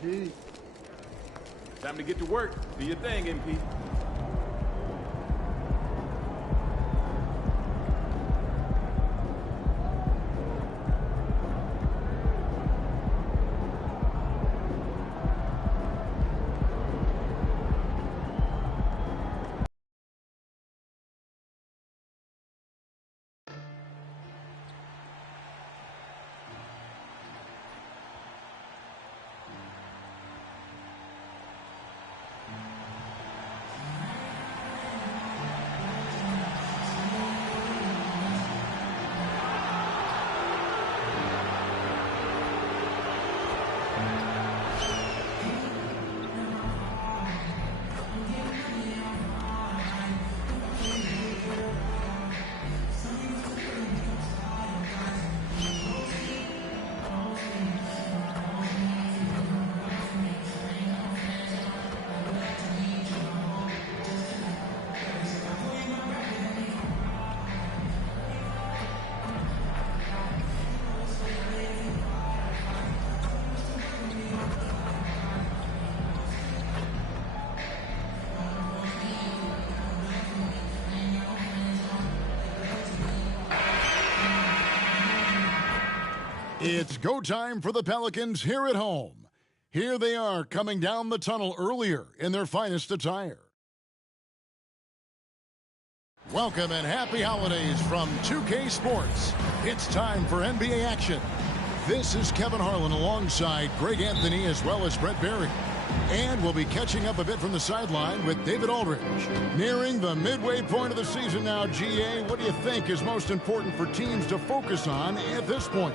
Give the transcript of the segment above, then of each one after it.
Time to get to work. Do your thing, MP. It's go time for the Pelicans here at home. Here they are coming down the tunnel earlier in their finest attire. Welcome and happy holidays from 2K Sports. It's time for NBA action. This is Kevin Harlan alongside Greg Anthony as well as Brett Berry. And we'll be catching up a bit from the sideline with David Aldridge. Nearing the midway point of the season now, GA, what do you think is most important for teams to focus on at this point?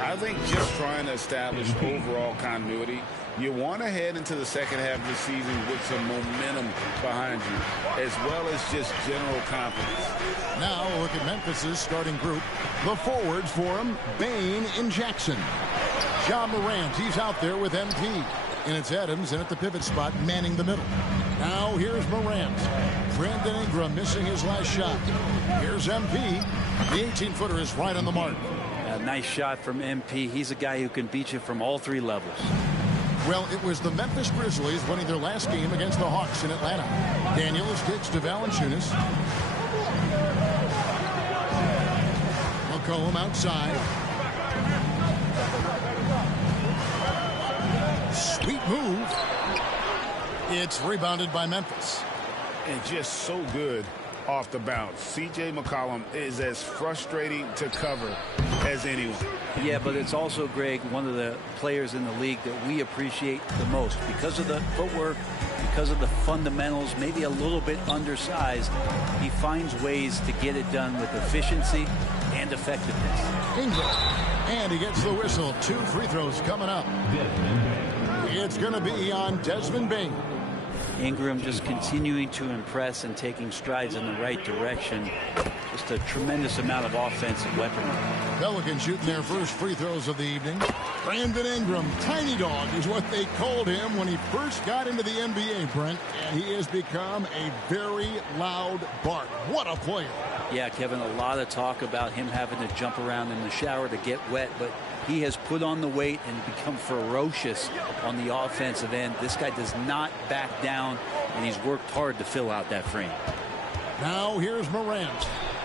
I think just trying to establish overall continuity. You want to head into the second half of the season with some momentum behind you, as well as just general confidence. Now look at Memphis's starting group. The forwards for him, Bane and Jackson. Ja Morant, he's out there with MP. And it's Adams, and at the pivot spot, manning the middle. Now here's Morant. Brandon Ingram missing his last shot. Here's MP. The 18-footer is right on the mark. A nice shot from MP. He's a guy who can beat you from all three levels. Well, it was the Memphis Grizzlies winning their last game against the Hawks in Atlanta. Daniels kicks to Valanciunas. McCollum outside. Sweet move. It's rebounded by Memphis. And just so good off the bounce. C.J. McCollum is as frustrating to cover as anyone. Yeah, but it's also, Greg, one of the players in the league that we appreciate the most because of the footwork, because of the fundamentals, maybe a little bit undersized. He finds ways to get it done with efficiency and effectiveness. Ingram. And he gets the whistle. 2 free throws coming up. It's going to be on Desmond Bane. Ingram just continuing to impress and taking strides in the right direction. Just a tremendous amount of offensive weaponry. Pelicans shooting their first free throws of the evening. Brandon Ingram, Tiny Dog is what they called him when he first got into the NBA, Brent. And he has become a very loud bark. What a player. Yeah, Kevin, a lot of talk about him having to jump around in the shower to get wet, but he has put on the weight and become ferocious on the offensive end. This guy does not back down, and he's worked hard to fill out that frame. Now here's Morant.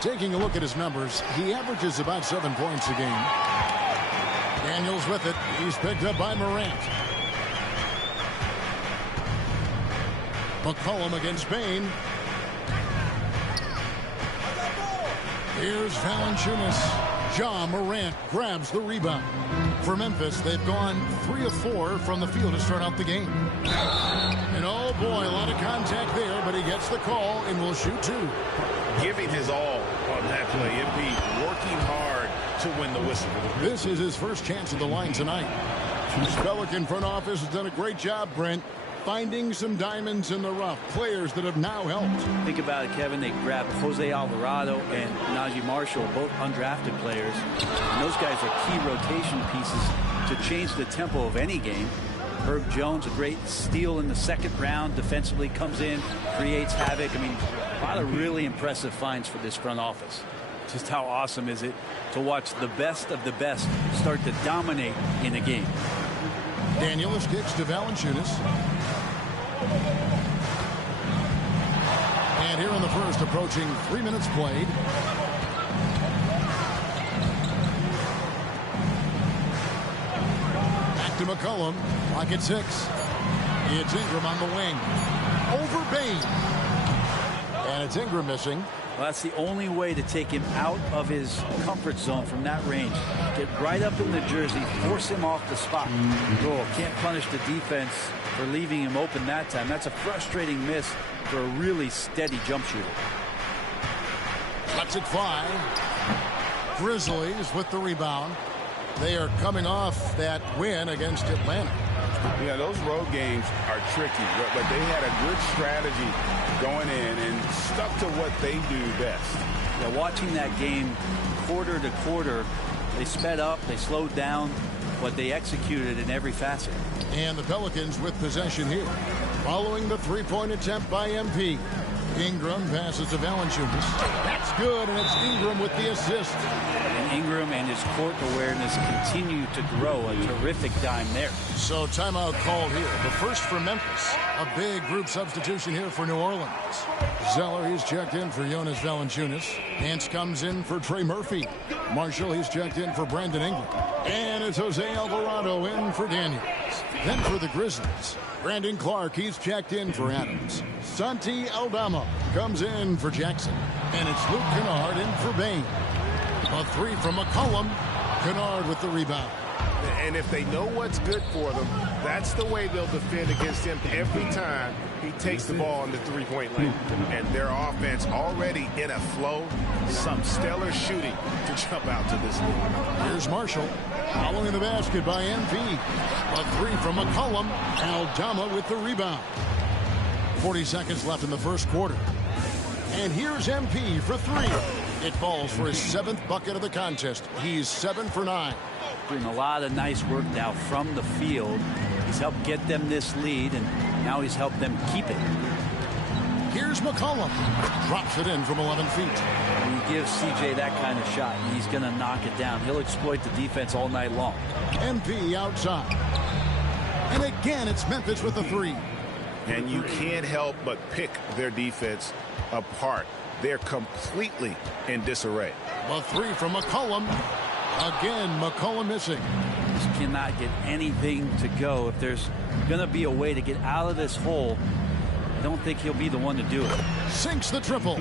Taking a look at his numbers, he averages about 7 points a game. Daniels with it. He's picked up by Morant. McCollum against Bane. Here's Valanciunas. Ja Morant grabs the rebound. For Memphis, they've gone 3 of 4 from the field to start out the game. And oh boy, a lot of contact there, but he gets the call and will shoot 2. Giving his all on that play. MP working hard to win the whistle. This is his first chance at the line tonight. The Pelican front office has done a great job, Brent, finding some diamonds in the rough. Players that have now helped. Think about it, Kevin. They grabbed Jose Alvarado and Najee Marshall, both undrafted players. And those guys are key rotation pieces to change the tempo of any game. Herb Jones, a great steal in the second round. Defensively comes in, creates havoc. I mean, a lot of really impressive finds for this front office. Just how awesome is it to watch the best of the best start to dominate in a game. Daniels kicks to Valanciunas. And here in the first, approaching 3 minutes played. Back to McCollum. Clock at 6. It's Ingram on the wing. Over Bane. And it's Ingram missing. Well, that's the only way to take him out of his comfort zone from that range. Get right up in the jersey, force him off the spot. Oh, can't punish the defense for leaving him open that time. That's a frustrating miss for a really steady jump shooter. Cuts at 5. Grizzlies with the rebound. They are coming off that win against Atlanta. Yeah, those road games are tricky, but they had a good strategy going in and stuck to what they do best. Yeah, watching that game quarter to quarter, they sped up, they slowed down, but they executed in every facet. And the Pelicans with possession here. Following the three-point attempt by MP. Ingram passes to Valanciunas. That's good, and it's Ingram with the assist. And Ingram and his court awareness continue to grow. A terrific dime there. So timeout called here. The first for Memphis. A big group substitution here for New Orleans. Zeller, he's checked in for Jonas Valanciunas. Nance comes in for Trey Murphy. Marshall, he's checked in for Brandon Ingram. And it's Jose Alvarado in for Daniels. Then for the Grizzlies, Brandon Clark, he's checked in for Adams. Santi Aldama comes in for Jackson. And it's Luke Kennard in for Bane. A 3 from McCollum. Kennard with the rebound. And if they know what's good for them, that's the way they'll defend against him every time he takes the ball in the three-point lane. And their offense already in a flow, some stellar shooting to jump out to this lead. Here's Marshall. Following the basket by MP. A 3 from McCollum. Aldama with the rebound. 40 seconds left in the first quarter. And here's MP for 3. It falls for his 7th bucket of the contest. He's 7 for 9. Doing a lot of nice work now from the field. He's helped get them this lead, and now he's helped them keep it. Here's McCollum. Drops it in from 11 feet. When you give CJ that kind of shot, he's going to knock it down. He'll exploit the defense all night long. MP outside. And again, it's Memphis with a 3. And you can't help but pick their defense apart. They're completely in disarray. A 3 from McCollum. Again, McCollum missing. Just cannot get anything to go. If there's going to be a way to get out of this hole, I don't think he'll be the one to do it. Sinks the triple.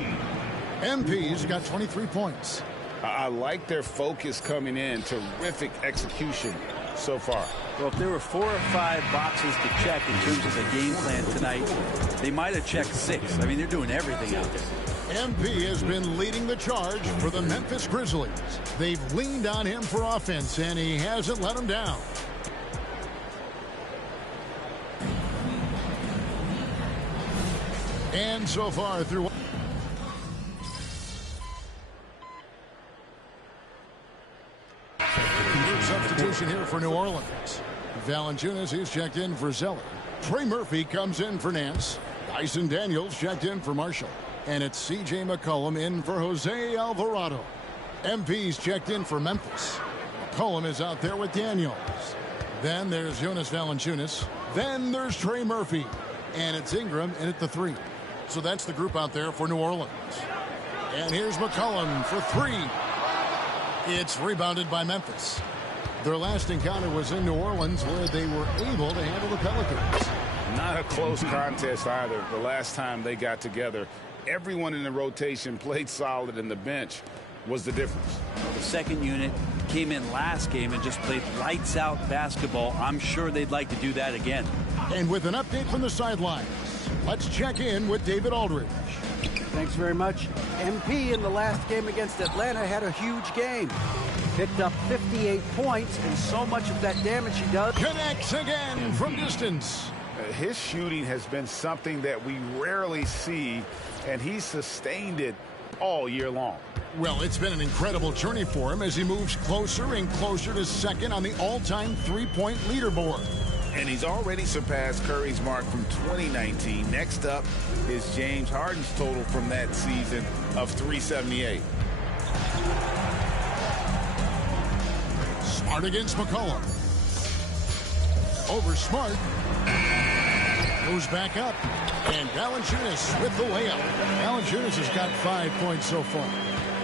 MP's got 23 points. I like their focus coming in. Terrific execution so far. Well, if there were 4 or 5 boxes to check in terms of the game plan tonight, they might have checked 6. I mean, they're doing everything out there. MP has been leading the charge for the Memphis Grizzlies. They've leaned on him for offense, and he hasn't let them down. And so far through... Substitution here for New Orleans. Valanciunas, he's checked in for Zeller. Trey Murphy comes in for Nance. Dyson Daniels checked in for Marshall. And it's C.J. McCollum in for Jose Alvarado. MP's checked in for Memphis. McCollum is out there with Daniels. Then there's Jonas Valanciunas. Then there's Trey Murphy. And it's Ingram in at the 3. So that's the group out there for New Orleans. And here's McCollum for 3. It's rebounded by Memphis. Their last encounter was in New Orleans, where they were able to handle the Pelicans. Not a close contest either. The last time they got together, everyone in the rotation played solid, and the bench was the difference. The second unit came in last game and just played lights out basketball. I'm sure they'd like to do that again. And with an update from the sidelines, let's check in with David Aldridge. Thanks very much. MP in the last game against Atlanta had a huge game. Picked up 58 points, and so much of that damage he does. Connects again from distance. His shooting has been something that we rarely see, and he's sustained it all year long. Well, it's been an incredible journey for him as he moves closer and closer to second on the all-time three-point leaderboard. And he's already surpassed Curry's mark from 2019. Next up is James Harden's total from that season of 378. Smart against McCollum. Over Smart. Goes back up. And Valanciunas with the layup. Valanciunas has got 5 points so far.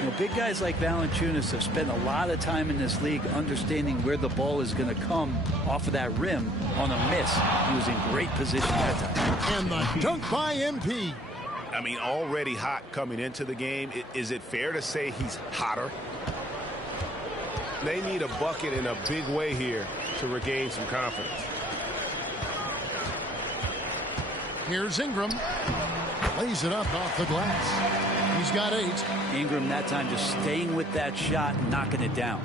You know, big guys like Valanciunas have spent a lot of time in this league understanding where the ball is going to come off of that rim on a miss. He was in great position that time. And the dunk by MP. I mean, already hot coming into the game. Is it fair to say he's hotter? They need a bucket in a big way here to regain some confidence. Here's Ingram. Lays it up off the glass. He's got 8. Ingram that time just staying with that shot and knocking it down.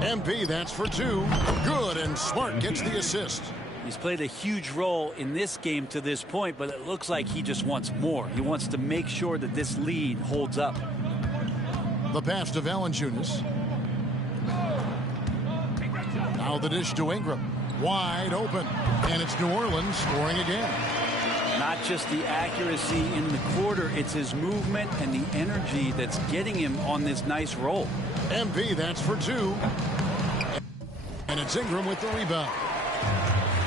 MP, that's for 2. Good, and Smart gets the assist. He's played a huge role in this game to this point, but it looks like he just wants more. He wants to make sure that this lead holds up. The pass to Valanciunas. Now the dish to Ingram. Wide open. And it's New Orleans scoring again. Not just the accuracy in the quarter, it's his movement and the energy that's getting him on this nice roll. MP, that's for 2. And it's Ingram with the rebound.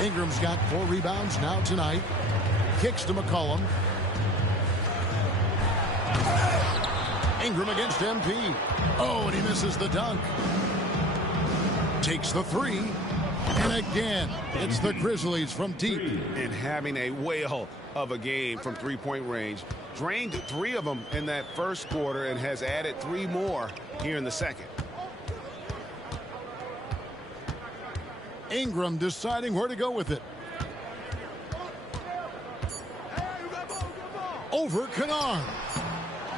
Ingram's got 4 rebounds now tonight. Kicks to McCollum. Ingram against MP. Oh, and he misses the dunk. Takes the 3. And again, it's the Grizzlies from deep. And having a whale of a game from three-point range. Drained 3 of them in that first quarter and has added 3 more here in the second. Ingram deciding where to go with it. Over Kennard.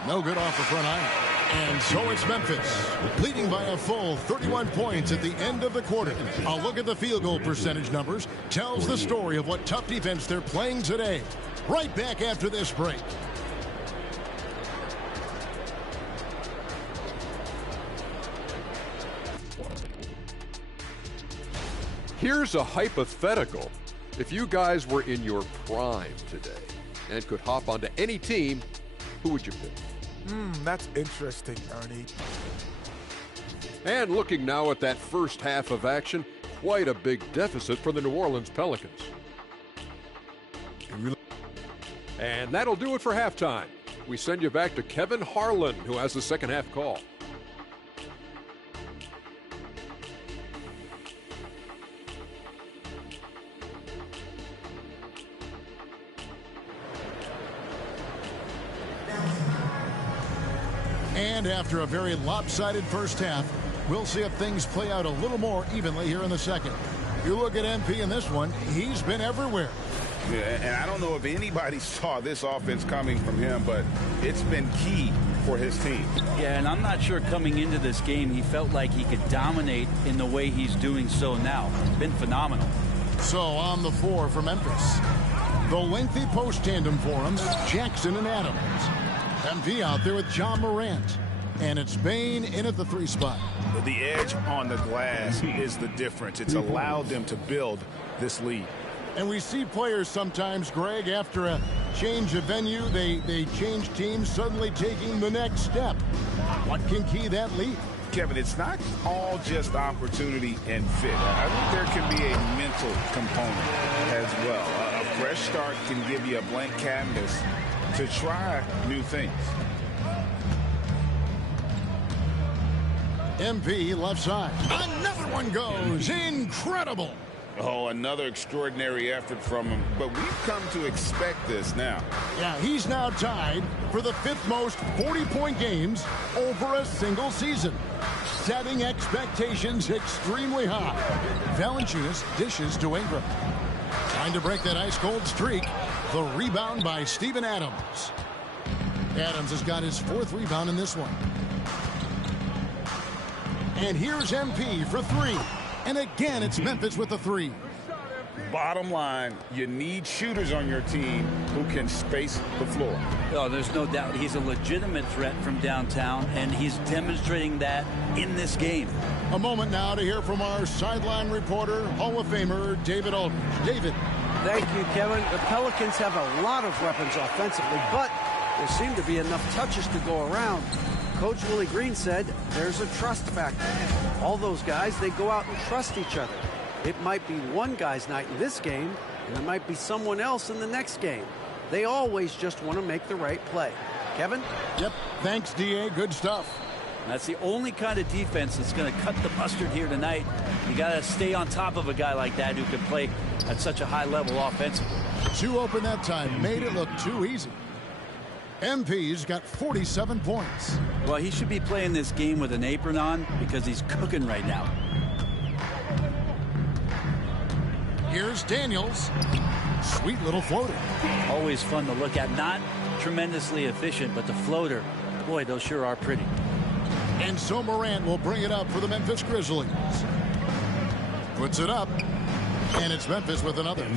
No good off the front iron. And so it's Memphis, leading by a full 31 points at the end of the quarter. A look at the field goal percentage numbers tells the story of what tough defense they're playing today. Right back after this break. Here's a hypothetical. If you guys were in your prime today and could hop onto any team, who would you pick? That's interesting, Ernie. And looking now at that first half of action, quite a big deficit for the New Orleans Pelicans. And that'll do it for halftime. We send you back to Kevin Harlan, who has the second half call. And after a very lopsided first half, we'll see if things play out a little more evenly here in the second. You look at MP in this one, he's been everywhere. Yeah, and I don't know if anybody saw this offense coming from him, but it's been key for his team. Yeah, and I'm not sure coming into this game he felt like he could dominate in the way he's doing so now. It's been phenomenal. So on the floor for Memphis, the lengthy post tandem for him, Jackson and Adams. MP out there with John Morant. And it's Bane in at the 3 spot. The edge on the glass is the difference. It's allowed them to build this lead. And we see players sometimes, Greg, after a change of venue, they change teams, suddenly taking the next step. What can key that lead? Kevin, it's not all just opportunity and fit. I think there can be a mental component as well. A fresh start can give you a blank canvas to try new things. MP left side. Another one goes. Incredible. Oh, another extraordinary effort from him. But we've come to expect this now. Yeah, he's now tied for the 5th most 40-point games over a single season, setting expectations extremely high. Valanciunas dishes to Ingram. Trying to break that ice-cold streak. The rebound by Steven Adams. Adams has got his 4th rebound in this one. And here's MP for 3. And again, it's Memphis with the 3. Bottom line, you need shooters on your team who can space the floor. Oh, there's no doubt he's a legitimate threat from downtown, and he's demonstrating that in this game. A moment now to hear from our sideline reporter, Hall of Famer David Aldridge. David. Thank you, Kevin. The Pelicans have a lot of weapons offensively, but there seem to be enough touches to go around. Coach Willie Green said there's a trust factor. All those guys, they go out and trust each other. It might be one guy's night in this game, and it might be someone else in the next game. They always just want to make the right play. Kevin? Yep. Thanks, D.A. Good stuff. That's the only kind of defense that's going to cut the mustard here tonight. You got to stay on top of a guy like that who can play at such a high level offensively. Too open that time. Made it look too easy. MP's got 47 points. Well, he should be playing this game with an apron on because he's cooking right now. Here's Daniels. Sweet little floater. Always fun to look at. Not tremendously efficient, but the floater, boy, those sure are pretty. And so Morant will bring it up for the Memphis Grizzlies. Puts it up. And it's Memphis with another.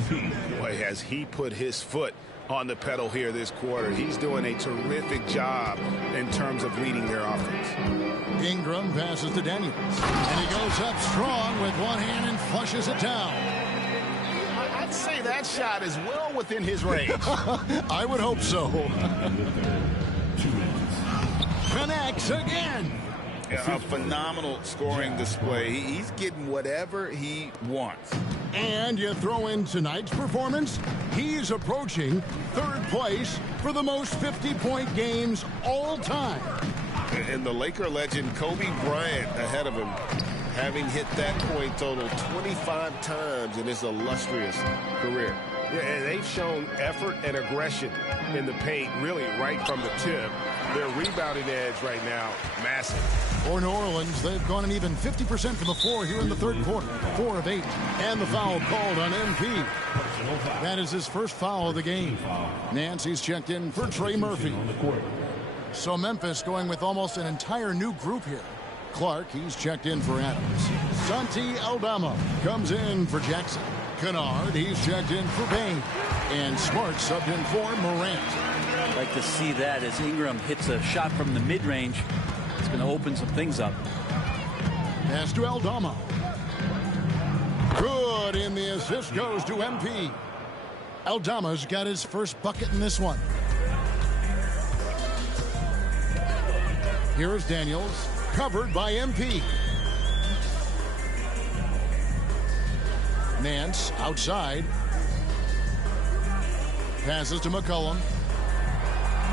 Boy, has he put his foot on the pedal here this quarter. He's doing a terrific job in terms of leading their offense. Ingram passes to Daniels. And he goes up strong with one hand and flushes it down. I'd say that shot is well within his range. I would hope so. Connects again. A phenomenal scoring display. He's getting whatever he wants. And you throw in tonight's performance, he's approaching third place for the most 50-point games all time. And the Laker legend Kobe Bryant ahead of him, having hit that point total 25 times in his illustrious career. Yeah, and they've shown effort and aggression in the paint, really right from the tip. Their rebounding edge right now, massive. For New Orleans, they've gone an even 50% from the floor here in the third quarter. 4 of 8. And the foul called on MP. That is his first foul of the game. Nancy's checked in for Trey Murphy. So Memphis going with almost an entire new group here. Clark, he's checked in for Adams. Santi Aldama comes in for Jackson. Kennard, he's checked in for Bain. And Smart subbed in for Morant. I'd like to see that as Ingram hits a shot from the mid-range. It's going to open some things up. Pass to Aldama. Good, and the assist goes to MP. Aldama's got his first bucket in this one. Here's Daniels, covered by MP. Nance outside. Passes to McCollum.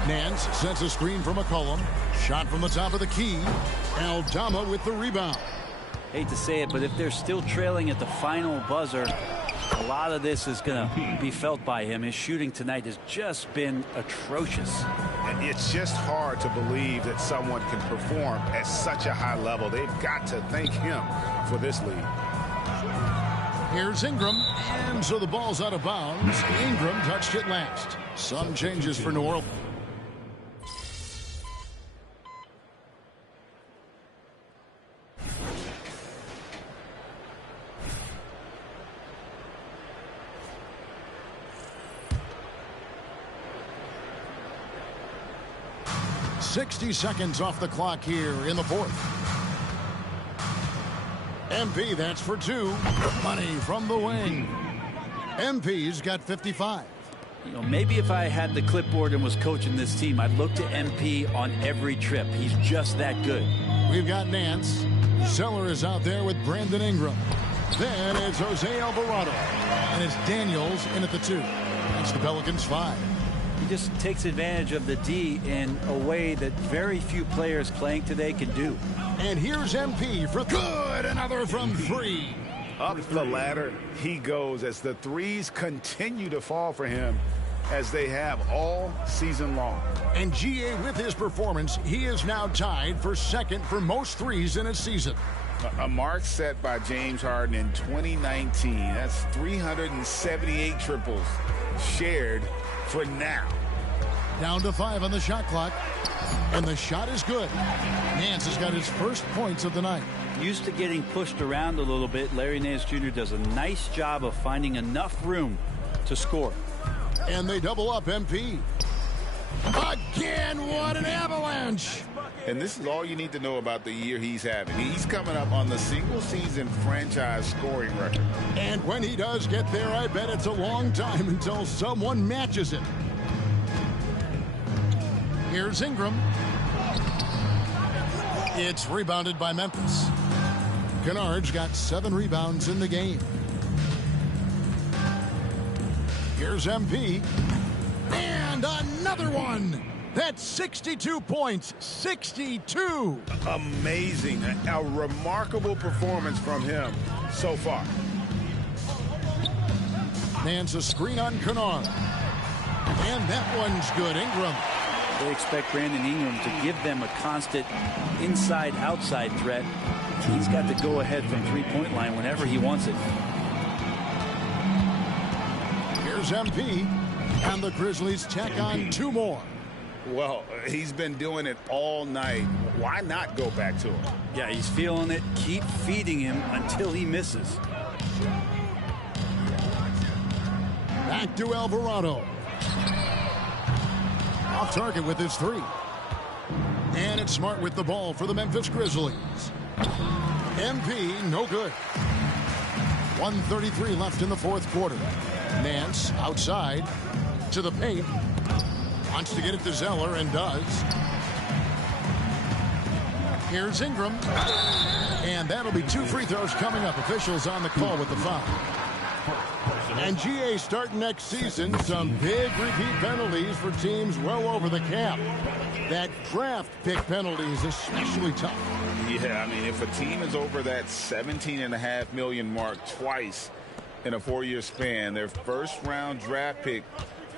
Nance sets a screen for McCollum. Shot from the top of the key. Aldama with the rebound. Hate to say it, but if they're still trailing at the final buzzer, a lot of this is going to be felt by him. His shooting tonight has just been atrocious. And it's just hard to believe that someone can perform at such a high level. They've got to thank him for this lead. Here's Ingram, and so the ball's out of bounds. Ingram touched it last. Some changes for New Orleans. .60 seconds off the clock here in the fourth. MP, that's for 2. Money from the wing. MP's got 55. You know, maybe if I had the clipboard and was coaching this team, I'd look to MP on every trip. He's just that good. We've got Nance. Zeller is out there with Brandon Ingram. Then it's Jose Alvarado. And it's Daniels in at the 2. That's the Pelicans' 5. He just takes advantage of the D in a way that very few players playing today can do. And here's MP for good. Another from 3. Up the ladder he goes as the threes continue to fall for him as they have all season long. And GA with his performance, he is now tied for second for most threes in a season. A mark set by James Harden in 2019. That's 378 triples shared for now. Down to 5 on the shot clock. And the shot is good. Nance has got his first points of the night. Used to getting pushed around a little bit, Larry Nance Jr. does a nice job of finding enough room to score. And they double up MP. Again, what an avalanche! And this is all you need to know about the year he's having. He's coming up on the single-season franchise scoring record. And when he does get there, I bet it's a long time until someone matches it. Here's Ingram. It's rebounded by Memphis. Kennard's got 7 rebounds in the game. Here's MP. And another one. That's 62 points. 62. Amazing. A remarkable performance from him so far. Nance a screen on Kennard. And that one's good. Ingram. They expect Brandon Ingram to give them a constant inside-outside threat. He's got to go ahead from three-point line whenever he wants it. Here's MP. And the Grizzlies tack on 2 more. Well, he's been doing it all night. Why not go back to him? Yeah, he's feeling it. Keep feeding him until he misses. Back to Alvarado. Off target with his 3. And it's Smart with the ball for the Memphis Grizzlies. MP, no good. 1:33 left in the 4th quarter. Nance outside to the paint. Wants to get it to Zeller and does. Here's Ingram. And that'll be 2 free throws coming up. Officials on the call with the foul. And GA starting next season, some big repeat penalties for teams well over the cap. That draft pick penalty is especially tough. Yeah, I mean, if a team is over that $17.5 million mark twice in a 4-year span, their first-round draft pick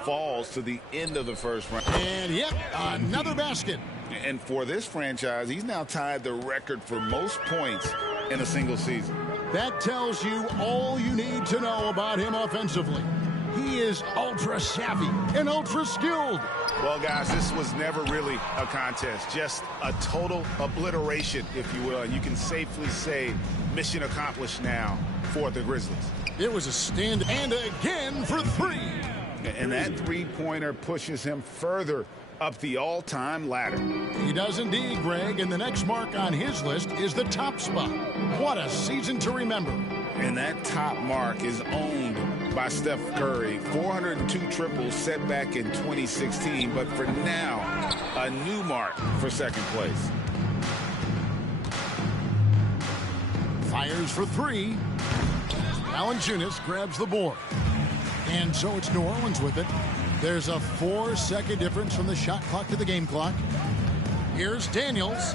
falls to the end of the first round. And yep, another basket. And for this franchise, he's now tied the record for most points in a single season. That tells you all you need to know about him offensively. He is ultra savvy and ultra skilled. Well, guys, this was never really a contest, just a total obliteration, if you will. And you can safely say mission accomplished now for the Grizzlies. It was a stand and again for 3. And that three-pointer pushes him further up the all-time ladder. He does indeed, Greg, and the next mark on his list is the top spot. What a season to remember. And that top mark is owned by Steph Curry. 402 triples set back in 2016, but for now, a new mark for second place. Fires for 3. Valanciunas grabs the board. And so it's New Orleans with it. There's a 4-second difference from the shot clock to the game clock. Here's Daniels.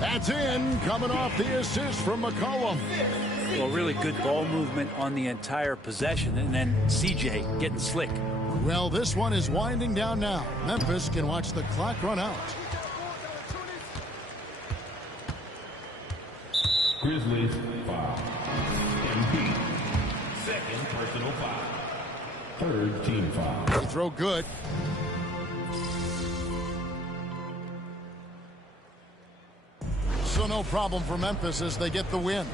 That's in, coming off the assist from McCollum. Well, really good ball movement on the entire possession, and then CJ getting slick. Well, this one is winding down now. Memphis can watch the clock run out. Grizzlies foul. MP. Second personal foul. Third team foul. Free throw good. So no problem for Memphis as they get the win.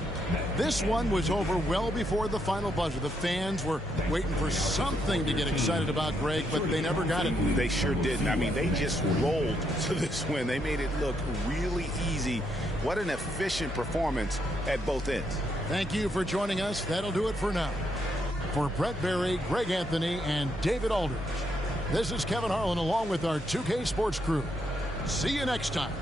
This one was over well before the final buzzer. The fans were waiting for something to get excited about, Greg, but they never got it. They sure didn't. I mean, they just rolled to this win. They made it look really easy. What an efficient performance at both ends. Thank you for joining us. That'll do it for now. For Brett Berry, Greg Anthony, and David Aldridge, this is Kevin Harlan along with our 2K Sports crew. See you next time.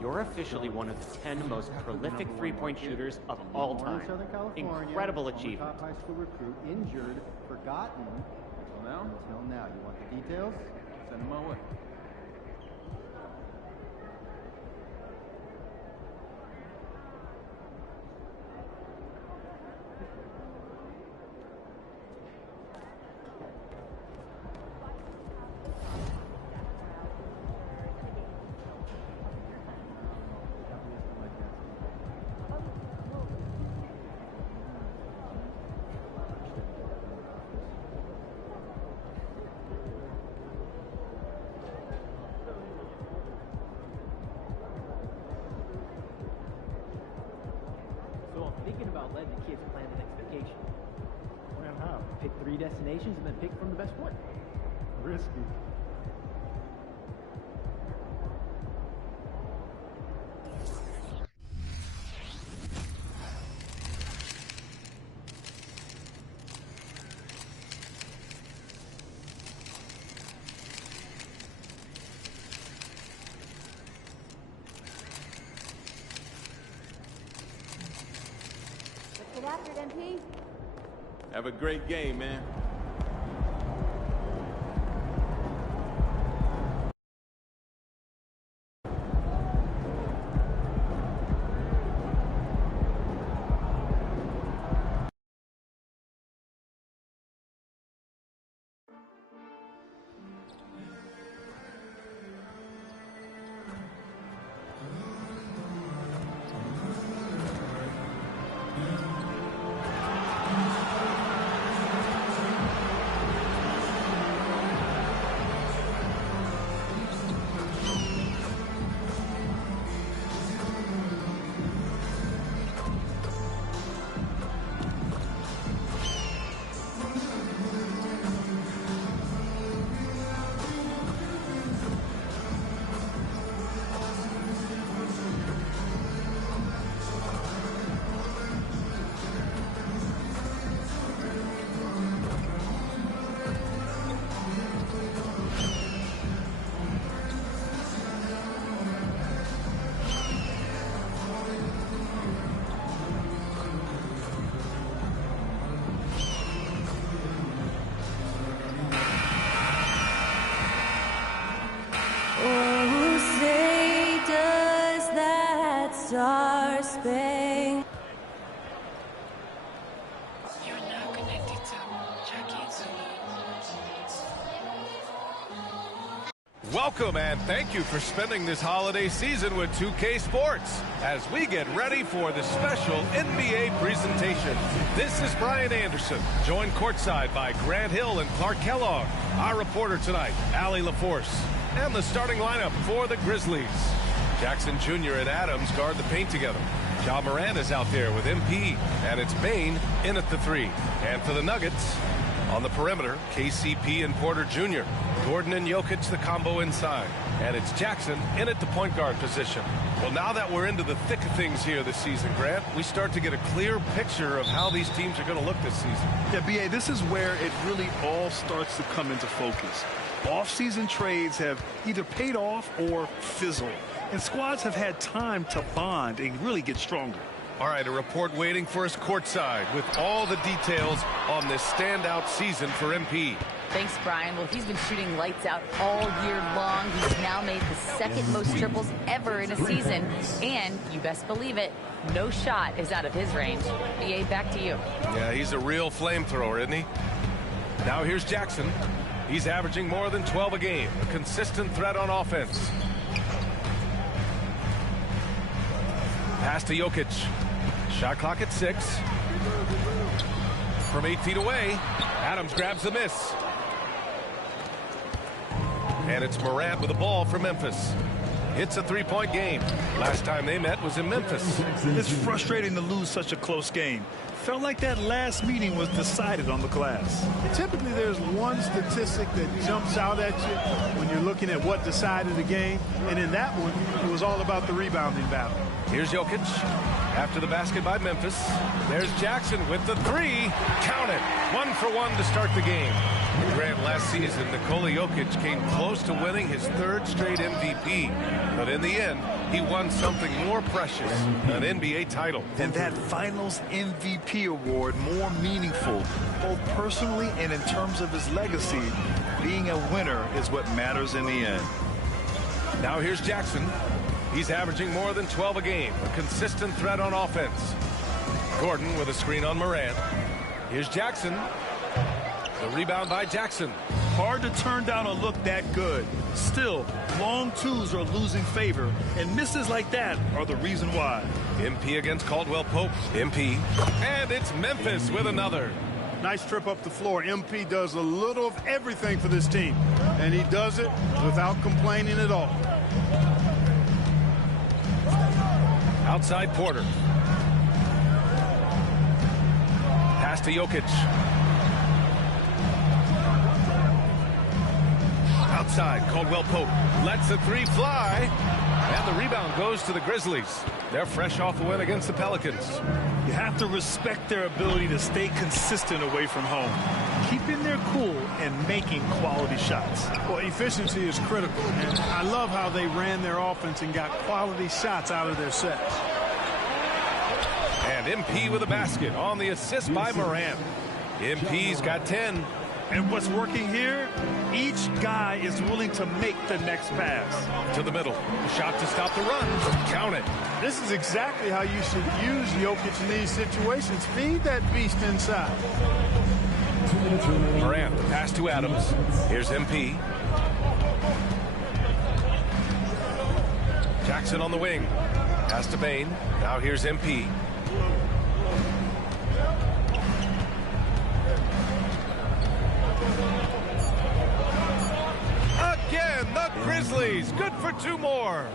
You're officially one of the 10 most prolific three-point shooters of all time. Incredible achievement. Top high school recruit injured, forgotten. Until now. You want the details? Send them my way. pick 3 destinations and then pick from the best one. Risky. Get after it, MP. Have a great game, man. Star-Spangled. You're now connected to Jackie Zulu. Welcome and thank you for spending this holiday season with 2K Sports as we get ready for the special NBA presentation. This is Brian Anderson, joined courtside by Grant Hill and Clark Kellogg. Our reporter tonight, Allie LaForce, and the starting lineup for the Grizzlies. Jackson Jr. and Adams guard the paint together. Ja Morant is out there with MP, and it's Bane in at the 3. And for the Nuggets, on the perimeter, KCP and Porter Jr. Gordon and Jokic, the combo inside. And it's Jackson in at the point guard position. Well, now that we're into the thick of things here this season, Grant, we start to get a clear picture of how these teams are going to look this season. Yeah, B.A., this is where it really all starts to come into focus. Off-season trades have either paid off or fizzled. And squads have had time to bond and really get stronger. All right, a report waiting for us courtside with all the details on this standout season for MP. Thanks, Brian. Well, he's been shooting lights out all year long. He's now made the second most triples ever in a season. And, you best believe it, no shot is out of his range. BA, back to you. Yeah, he's a real flamethrower, isn't he? Now here's Jackson. He's averaging more than 12 a game. A consistent threat on offense. Pass to Jokic. Shot clock at 6. From 8 feet away, Adams grabs the miss. And it's Morant with the ball for Memphis. It's a 3-point game. Last time they met was in Memphis. It's frustrating to lose such a close game. Felt like that last meeting was decided on the glass. Typically, there's one statistic that jumps out at you when you're looking at what decided the game. And in that one, it was all about the rebounding battle. Here's Jokic after the basket by Memphis. There's Jackson with the 3. Count it. 1 for 1 to start the game. Grant, last season, Nikola Jokic came close to winning his 3rd straight MVP. But in the end, he won something more precious, an NBA title. And that Finals MVP award more meaningful, both personally and in terms of his legacy. Being a winner is what matters in the end. Now here's Jackson. He's averaging more than 12 a game, a consistent threat on offense. Gordon with a screen on Morant. Here's Jackson. The rebound by Jackson. Hard to turn down a look that good. Still, long twos are losing favor, and misses like that are the reason why. MP against Caldwell Pope. MP. And it's Memphis with another. Nice trip up the floor. MP does a little of everything for this team, and he does it without complaining at all. Outside Porter. Pass to Jokic. Outside, Caldwell Pope lets the three fly. And the rebound goes to the Grizzlies. They're fresh off the win against the Pelicans. You have to respect their ability to stay consistent away from home, keeping their cool and making quality shots. Well, efficiency is critical, and I love how they ran their offense and got quality shots out of their sets. And MP with a basket on the assist by Morant. MP's got 10. And what's working here, each guy is willing to make the next pass. To the middle. Shot to stop the run. Count it. This is exactly how you should use Jokic in these situations. Feed that beast inside. Morant, pass to Adams. Here's MP. Jackson on the wing. Pass to Bane. Now here's MP. Again, the Grizzlies. Good for 2 more.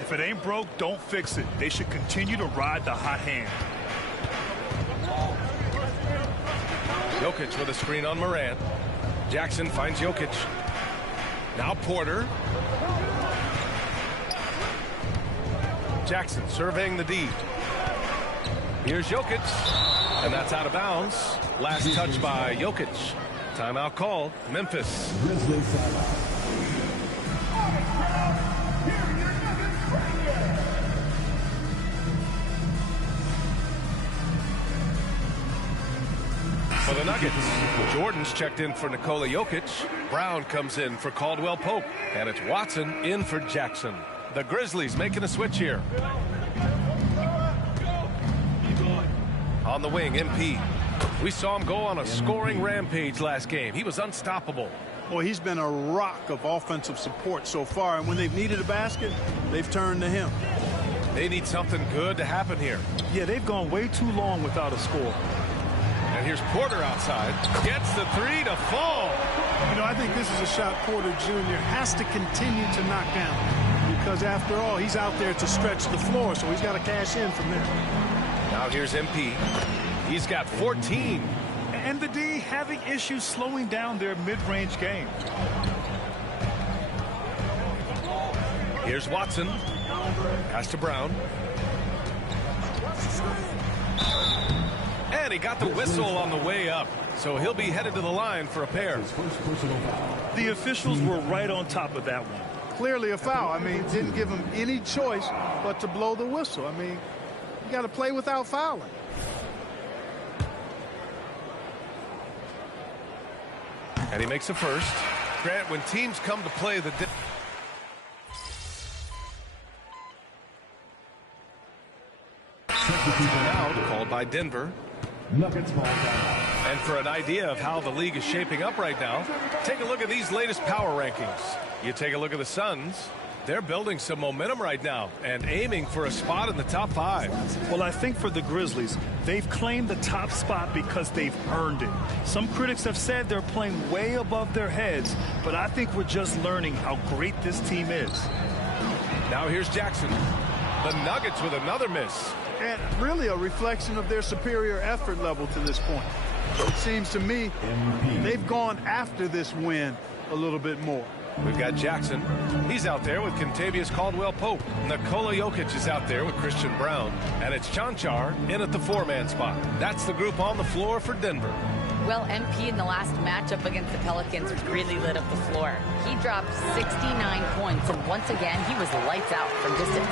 If it ain't broke, don't fix it. They should continue to ride the hot hand. Jokic with a screen on Morant. Jackson finds Jokic. Now Porter. Jackson surveying the D. Here's Jokic. And that's out of bounds. Last touch by Jokic. Timeout called. Memphis. For the Nuggets, Jordan's checked in for Nikola Jokic. Brown comes in for Caldwell Pope. And it's Watson in for Jackson. The Grizzlies making a switch here. On the wing, MP. We saw him go on a scoring rampage last game. He was unstoppable. Well, he's been a rock of offensive support so far, and when they've needed a basket, they've turned to him. They need something good to happen here. Yeah, they've gone way too long without a score. And here's Porter outside. Gets the three to fall. You know, I think this is a shot Porter Jr. has to continue to knock down, because after all, he's out there to stretch the floor, so he's got to cash in from there. Now here's MP. He's got 14. And the D having issues slowing down their mid-range game. Here's Watson. Pass to Brown. And he got the whistle on the way up. So he'll be headed to the line for a pair. The officials were right on top of that one. Clearly a foul. I mean, didn't give him any choice but to blow the whistle. I mean, you got to play without fouling. And he makes a first. Grant, when teams come to play the... Out called by Denver. Nuggets ball down. And for an idea of how the league is shaping up right now, take a look at these latest power rankings. You take a look at the Suns. They're building some momentum right now and aiming for a spot in the top 5. Well, I think for the Grizzlies, they've claimed the top spot because they've earned it. Some critics have said they're playing way above their heads, but I think we're just learning how great this team is. Now here's Jackson. The Nuggets with another miss. And really a reflection of their superior effort level to this point. It seems to me they've gone after this win a little bit more. We've got Jackson. He's out there with Kentavious Caldwell-Pope. Nikola Jokic is out there with Christian Brown. And it's Cancar in at the 4-man spot. That's the group on the floor for Denver. Well, MP in the last matchup against the Pelicans really lit up the floor. He dropped 69 points, and once again, he was lights out from distance.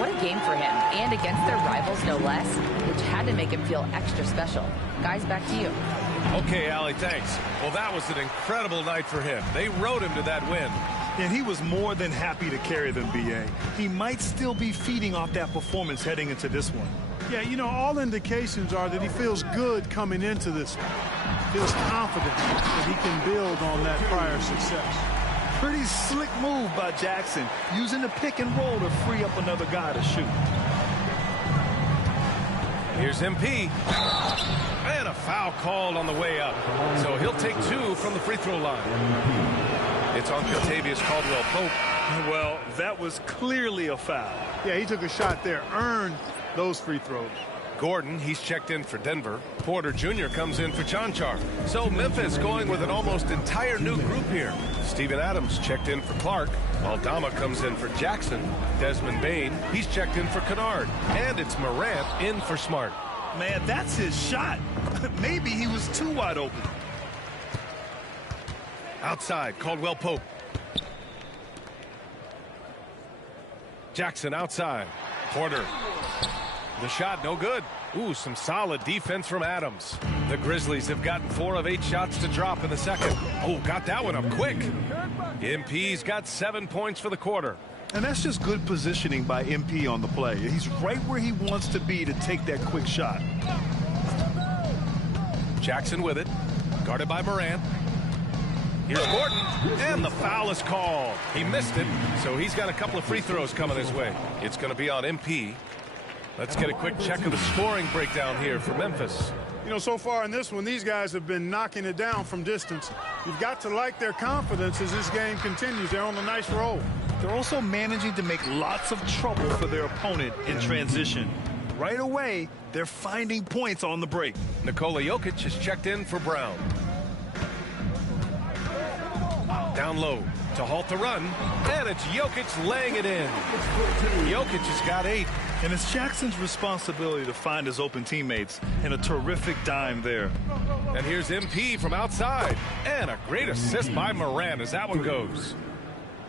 What a game for him, and against their rivals, no less, which had to make him feel extra special. Guys, back to you. Okay, Allie, thanks. Well, that was an incredible night for him. They rode him to that win. And he was more than happy to carry them, B.A. He might still be feeding off that performance heading into this one. Yeah, you know, all indications are that he feels good coming into this one. Feels confident that he can build on that prior success. Pretty slick move by Jackson, using the pick and roll to free up another guy to shoot. Here's MP. And a foul called on the way up. So he'll take 2 from the free throw line. It's on Kentavious Caldwell-Pope. Well, that was clearly a foul. Yeah, he took a shot there, earned those free throws. Gordon, he's checked in for Denver. Porter Jr. comes in for Chanchar. So Memphis going with an almost entire new group here. Steven Adams checked in for Clark. Aldama comes in for Jackson. Desmond Bain, he's checked in for Kennard. And it's Morant in for Smart. Man, that's his shot. Maybe he was too wide open. Outside, Caldwell Pope. Jackson outside. Porter. The shot no good. Ooh, some solid defense from Adams. The Grizzlies have gotten 4 of 8 shots to drop in the second. Oh, got that one up quick. MP's got 7 points for the quarter. And that's just good positioning by MP on the play. He's right where he wants to be to take that quick shot. Jackson with it. Guarded by Morant. Here's Gordon, and the foul is called. He missed it, so he's got a couple of free throws coming his way. It's going to be on MP. Let's get a quick check of the scoring breakdown here for Memphis. You know, so far in this one, these guys have been knocking it down from distance. You've got to like their confidence as this game continues. They're on a nice roll. They're also managing to make lots of trouble for their opponent in transition. Right away, they're finding points on the break. Nikola Jokic has checked in for Brown. Down low to halt the run, and it's Jokic laying it in. Jokic has got 8. And it's Jackson's responsibility to find his open teammates, and a terrific dime there. And here's MP from outside, and a great assist by Morant as that one goes.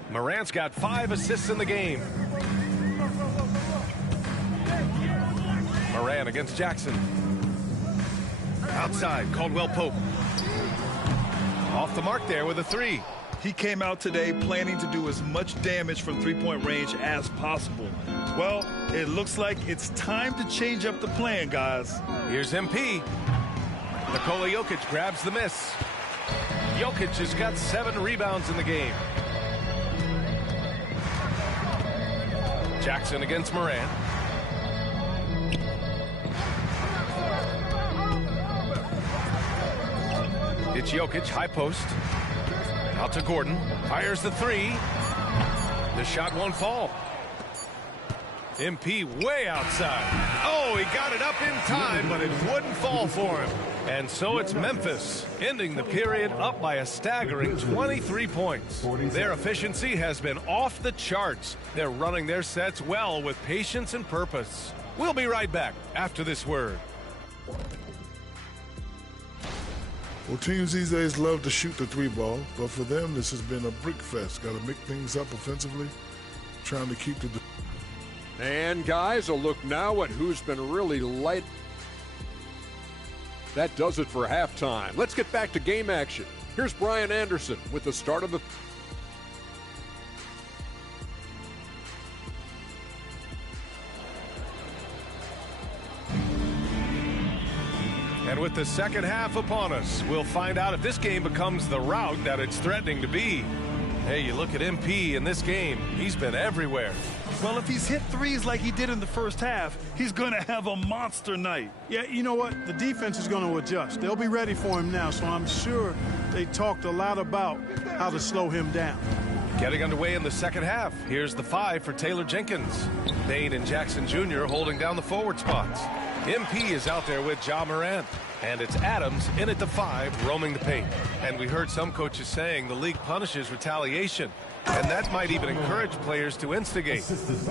Morant's got 5 assists in the game. Morant against Jackson. Outside, Caldwell Pope. Off the mark there with a 3. He came out today planning to do as much damage from three-point range as possible. Well, it looks like it's time to change up the plan, guys. Here's MP. Nikola Jokic grabs the miss. Jokic has got 7 rebounds in the game. Jackson against Morant. It's Jokic, high post. Out to Gordon. Fires the 3. The shot won't fall. MP way outside. Oh, he got it up in time, but it wouldn't fall for him. And so it's Memphis, ending the period up by a staggering 23 points. Their efficiency has been off the charts. They're running their sets well with patience and purpose. We'll be right back after this word. Well, teams these days love to shoot the 3 ball, but for them, this has been a brick fest. Got to make things up offensively, trying to keep the... And guys, a look now at who's been really light. That does it for halftime. Let's get back to game action. Here's Brian Anderson with the start of the... And with the second half upon us, we'll find out if this game becomes the rout that it's threatening to be. Hey, you look at MP in this game, he's been everywhere. Well, if he's hit threes like he did in the first half, he's going to have a monster night. Yeah, you know what? The defense is going to adjust. They'll be ready for him now, so I'm sure they talked a lot about how to slow him down. Getting underway in the second half. Here's the 5 for Taylor Jenkins. Bain and Jackson Jr. holding down the forward spots. MP is out there with Ja Morant. And it's Adams in at the 5, roaming the paint. And we heard some coaches saying the league punishes retaliation. And that might even encourage players to instigate.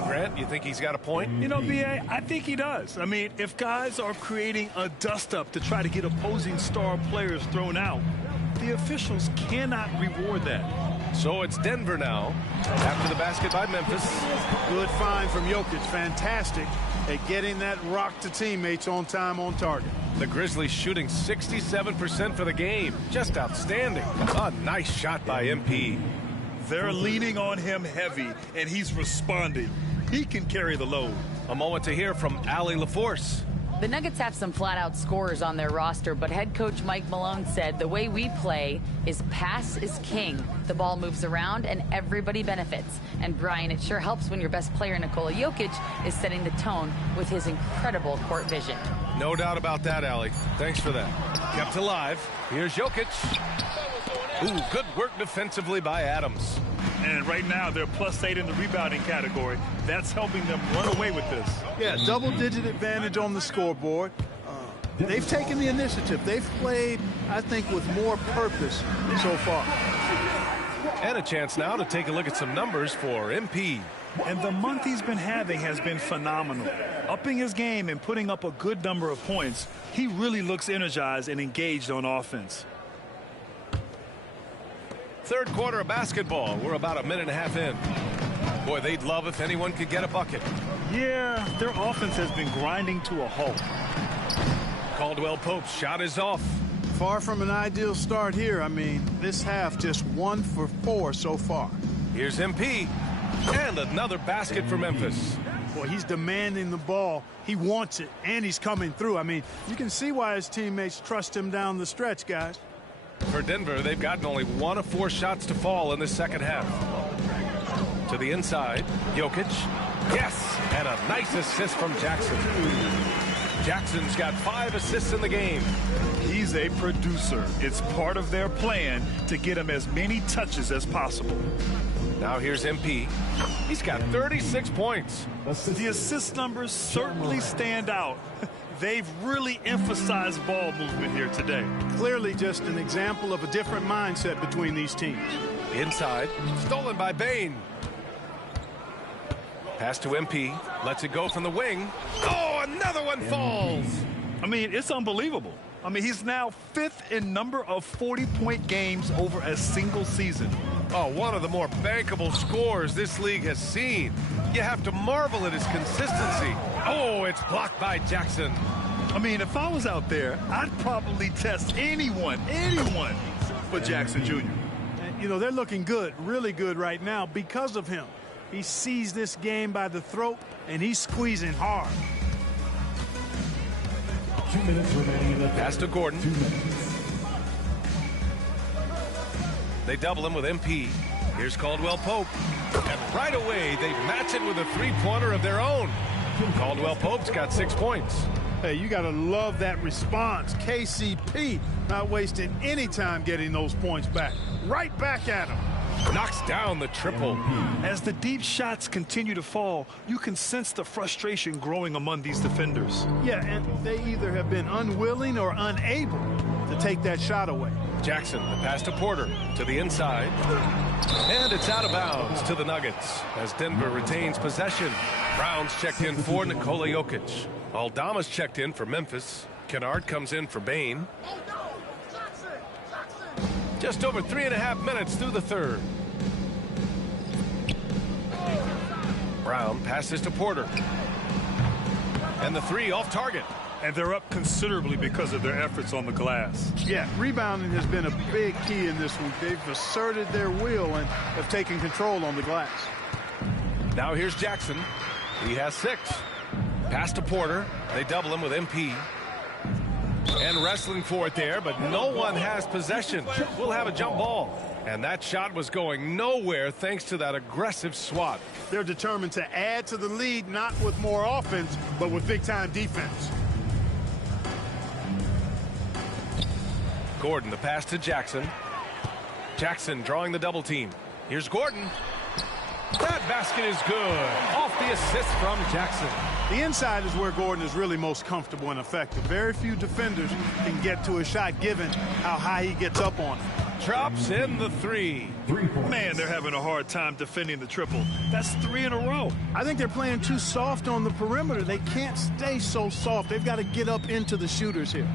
Grant, you think he's got a point? You know, B.A., I think he does. I mean, if guys are creating a dust-up to try to get opposing star players thrown out, the officials cannot reward that. So it's Denver now, after the basket by Memphis. Good find from Jokic. Fantastic at getting that rock to teammates on time, on target. The Grizzlies shooting 67% for the game. Just outstanding. A nice shot by MP. They're leaning on him heavy, and he's responding. He can carry the load. A moment to hear from Allie LaForce. The Nuggets have some flat-out scorers on their roster, but head coach Mike Malone said the way we play is pass is king. The ball moves around, and everybody benefits. And, Brian, it sure helps when your best player, Nikola Jokic, is setting the tone with his incredible court vision. No doubt about that, Allie. Thanks for that. Kept alive. Here's Jokic. Ooh, good work defensively by Adams. And right now, they're +8 in the rebounding category. That's helping them run away with this. Yeah, double-digit advantage on the scoreboard. They've taken the initiative. They've played, I think, with more purpose so far. And a chance now to take a look at some numbers for MP. And the month he's been having has been phenomenal. Upping his game and putting up a good number of points, he really looks energized and engaged on offense. Third quarter of basketball. We're about a minute and a half in. Boy, they'd love if anyone could get a bucket. Yeah, their offense has been grinding to a halt. Caldwell Pope's shot is off. Far from an ideal start here. I mean, this half just 1 for 4 so far. Here's MP. And another basket for Memphis. Boy, he's demanding the ball. He wants it, and he's coming through. I mean, you can see why his teammates trust him down the stretch, guys. For Denver, they've gotten only 1 of 4 shots to fall in the second half. To the inside, Jokic. Yes, and a nice assist from Jackson. Jackson's got 5 assists in the game. He's a producer. It's part of their plan to get him as many touches as possible. Now here's MP. He's got 36 points. The assist numbers certainly stand out. They've really emphasized ball movement here today. Clearly just an example of a different mindset between these teams. Inside, stolen by Bane. Pass to MP, lets it go from the wing. Oh, another one falls. I mean, it's unbelievable. I mean, he's now 5th in number of 40-point games over a single season. Oh, one of the more bankable scores this league has seen. You have to marvel at his consistency. Oh, it's blocked by Jackson. I mean, if I was out there, I'd probably test anyone for Jackson Jr. And, you know, they're looking good, really good right now because of him. He sees this game by the throat, and he's squeezing hard. 2 minutes remaining in the pass to Gordon. 2 minutes. They double him with MP. Here's Caldwell Pope. And right away, they match it with a three-pointer of their own. Caldwell Pope's got 6 points. Hey, you got to love that response. KCP not wasting any time getting those points back. Right back at him. Knocks down the triple. As the deep shots continue to fall, you can sense the frustration growing among these defenders. Yeah, and they either have been unwilling or unable to take that shot away. Jackson, the pass to Porter, to the inside. And it's out of bounds to the Nuggets as Denver retains possession. Brown's checked in for Nikola Jokic. Aldama's checked in for Memphis. Kennard comes in for Bane. Just over 3.5 minutes through the third. Brown passes to Porter. And the three off target. And they're up considerably because of their efforts on the glass. Yeah, rebounding has been a big key in this week. They've asserted their will and have taken control on the glass. Now here's Jackson. He has 6. Pass to Porter. They double him with MP. And wrestling for it there, but no one has possession. We'll have a jump ball. And that shot was going nowhere thanks to that aggressive swat. They're determined to add to the lead, not with more offense, but with big-time defense. Gordon, the pass to Jackson. Jackson drawing the double team. Here's Gordon. That basket is good. Off the assist from Jackson. The inside is where Gordon is really most comfortable and effective. Very few defenders can get to a shot given how high he gets up on it. Drops in the 3. Man, they're having a hard time defending the triple. That's 3 in a row. I think they're playing too soft on the perimeter. They can't stay so soft. They've got to get up into the shooters here.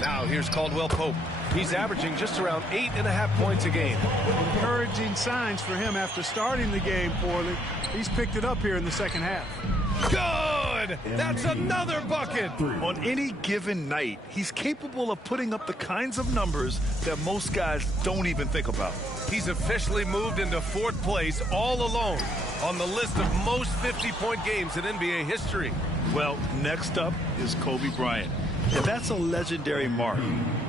Now here's Caldwell Pope. He's averaging just around 8.5 points a game. Encouraging signs for him after starting the game poorly. He's picked it up here in the second half. Good! That's another bucket! On any given night, he's capable of putting up the kinds of numbers that most guys don't even think about. He's officially moved into 4th place all alone on the list of most 50-point games in NBA history. Well, next up is Kobe Bryant. And that's a legendary mark.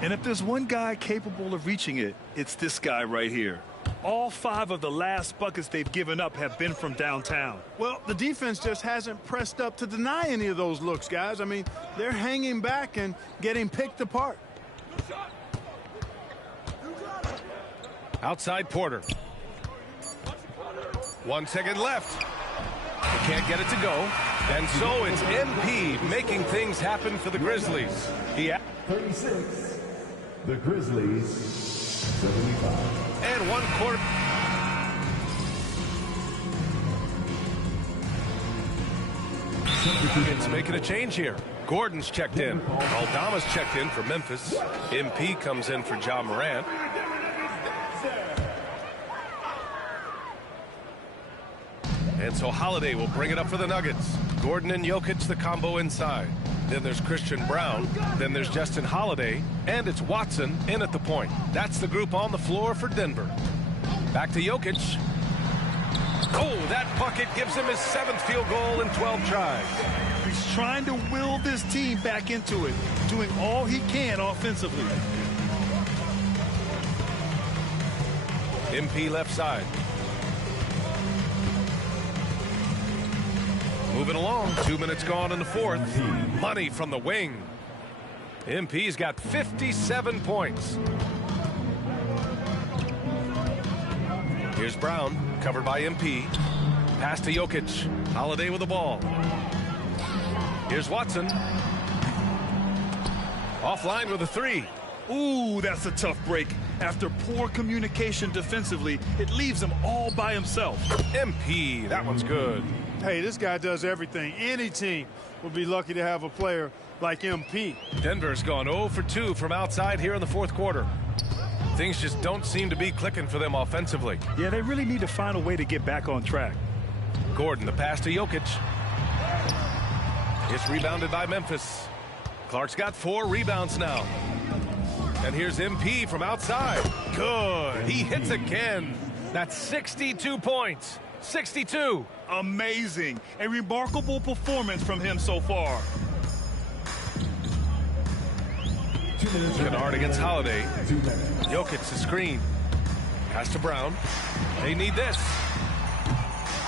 And if there's one guy capable of reaching it, it's this guy right here. All 5 of the last buckets they've given up have been from downtown. Well, the defense just hasn't pressed up to deny any of those looks, guys. I mean, they're hanging back and getting picked apart. Outside Porter. 1 second left. They can't get it to go. And so it's MP making things happen for the Grizzlies. 36. The Grizzlies, 75. And 1 quarter. It's making a change here. Gordon's checked in. Aldama's checked in for Memphis. MP comes in for Ja Morant. And so Holiday will bring it up for the Nuggets. Gordon and Jokic, the combo inside. Then there's Christian Brown. Then there's Justin Holiday. And it's Watson in at the point. That's the group on the floor for Denver. Back to Jokic. Oh, that bucket gives him his 7th field goal in 12 tries. He's trying to will this team back into it, doing all he can offensively. MP left side. Moving along, 2 minutes gone in the 4th. Money from the wing. MP's got 57 points. Here's Brown, covered by MP. Pass to Jokic. Holiday with the ball. Here's Watson. Offline with a 3. Ooh, that's a tough break. After poor communication defensively, it leaves him all by himself. MP, that one's good. Hey, this guy does everything. Any team would be lucky to have a player like MP. Denver's gone 0 for 2 from outside here in the 4th quarter. Things just don't seem to be clicking for them offensively. Yeah, they really need to find a way to get back on track. Gordon, the pass to Jokic. It's rebounded by Memphis. Clark's got 4 rebounds now. And here's MP from outside. Good. He hits again. That's 62 points. 62. Amazing. A remarkable performance from him so far. Kennard against Holiday. Jokic the screen. Pass to Brown. They need this.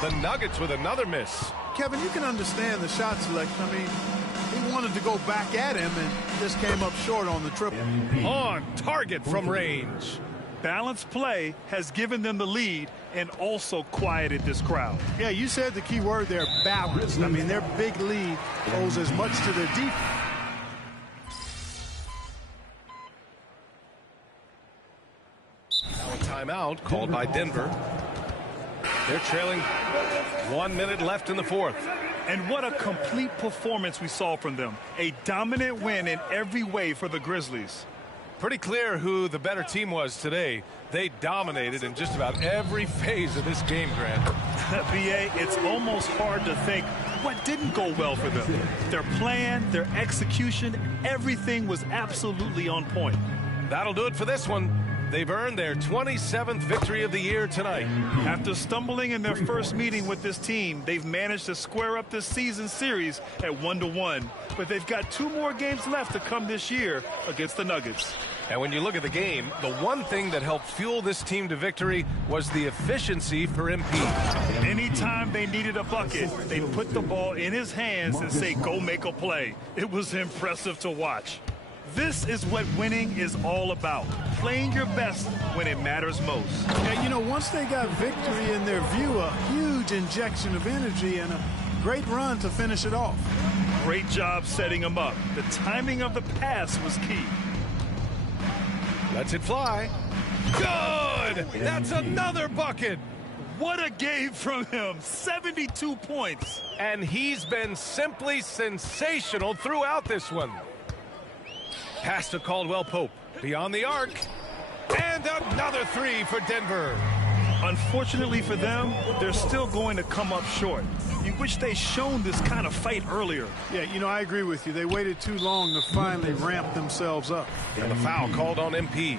The Nuggets with another miss. Kevin, you can understand the shot selection. I mean, he wanted to go back at him and just came up short on the triple. On target from range. Balanced play has given them the lead and also quieted this crowd. Yeah, you said the key word there, balanced. I mean, their big lead owes as much to their defense. Now a timeout called by Denver. They're trailing 1 minute left in the 4th. And what a complete performance we saw from them. A dominant win in every way for the Grizzlies. Pretty clear who the better team was today. They dominated in just about every phase of this game, Grant. BA, it's almost hard to think what didn't go well for them. Their plan, their execution, everything was absolutely on point. That'll do it for this one. They've earned their 27th victory of the year tonight. After stumbling in their first meeting with this team, they've managed to square up this season series at 1-1. But they've got 2 more games left to come this year against the Nuggets. And when you look at the game, the one thing that helped fuel this team to victory was the efficiency for MP. Anytime they needed a bucket, they put the ball in his hands and say, go make a play. It was impressive to watch. This is what winning is all about. Playing your best when it matters most. Yeah, you know, once they got victory in their view, a huge injection of energy and a great run to finish it off. Great job setting them up. The timing of the pass was key. Lets it fly. Good! That's another bucket! What a game from him. 72 points. And he's been simply sensational throughout this one. Pass to Caldwell Pope. Beyond the arc. And another 3 for Denver. Unfortunately for them, they're still going to come up short. You wish they'd shown this kind of fight earlier. Yeah, you know, I agree with you. They waited too long to finally ramp themselves up. And the foul called on MP.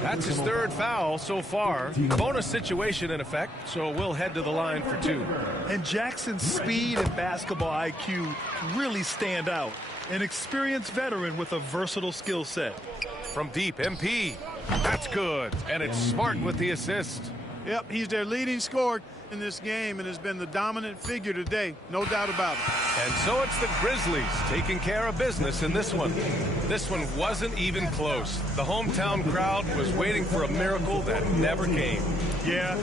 That's his 3rd foul so far. Bonus situation in effect, so we'll head to the line for 2. And Jackson's speed and basketball IQ really stand out. An experienced veteran with a versatile skill set. From deep, MP. That's good. And it's Smart with the assist. Yep, he's their leading scorer in this game and has been the dominant figure today. No doubt about it. And so it's the Grizzlies taking care of business in this one. This one wasn't even close. The hometown crowd was waiting for a miracle that never came. Yeah.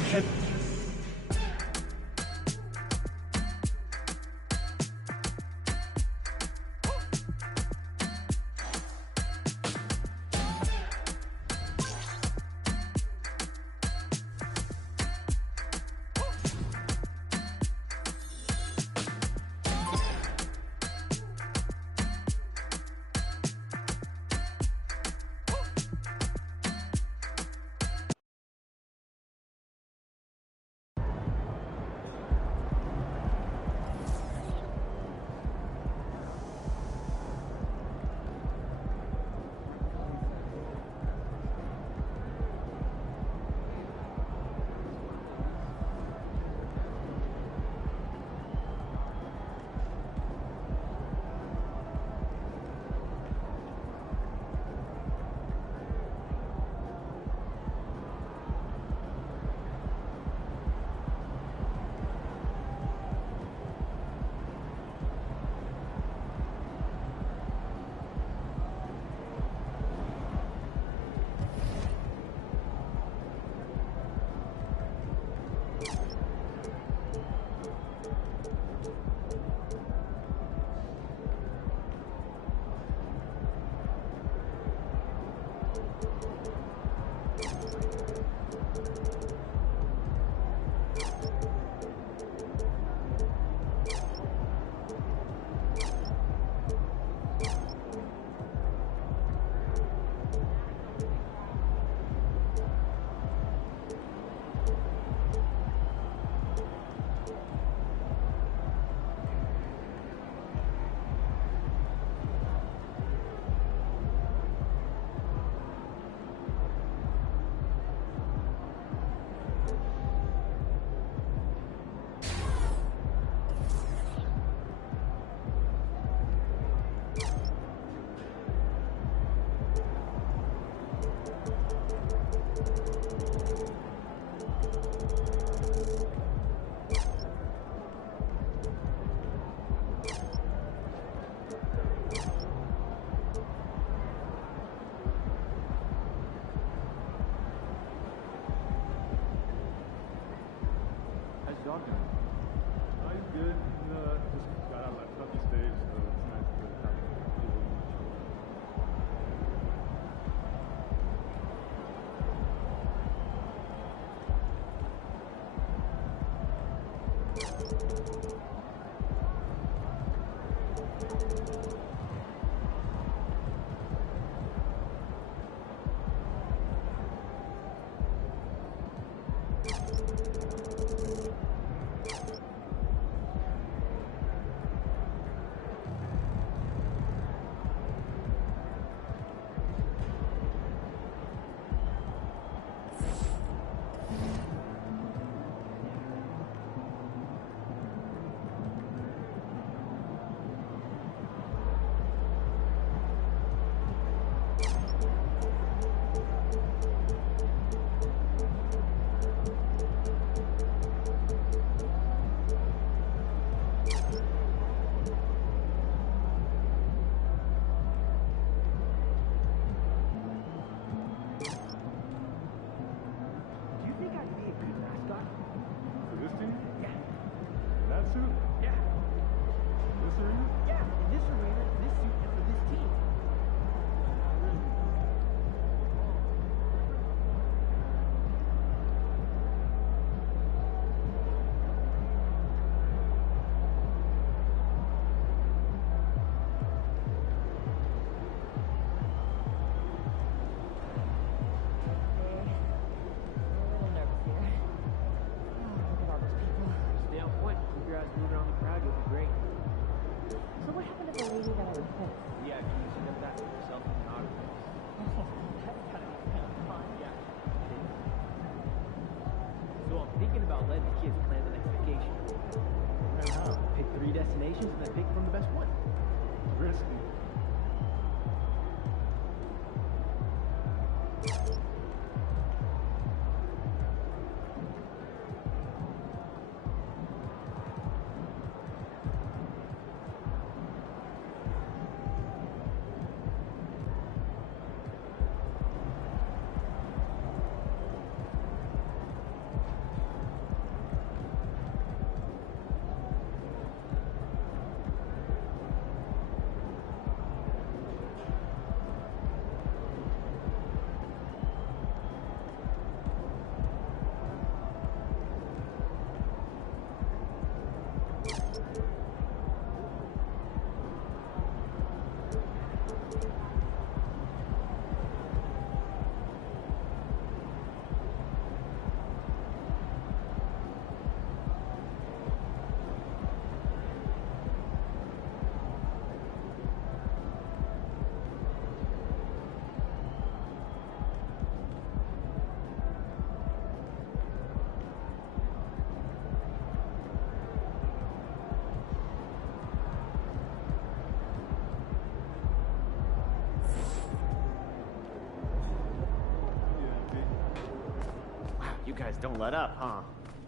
You guys don't let up, huh?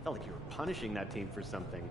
Felt like you were punishing that team for something.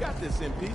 got this, MP.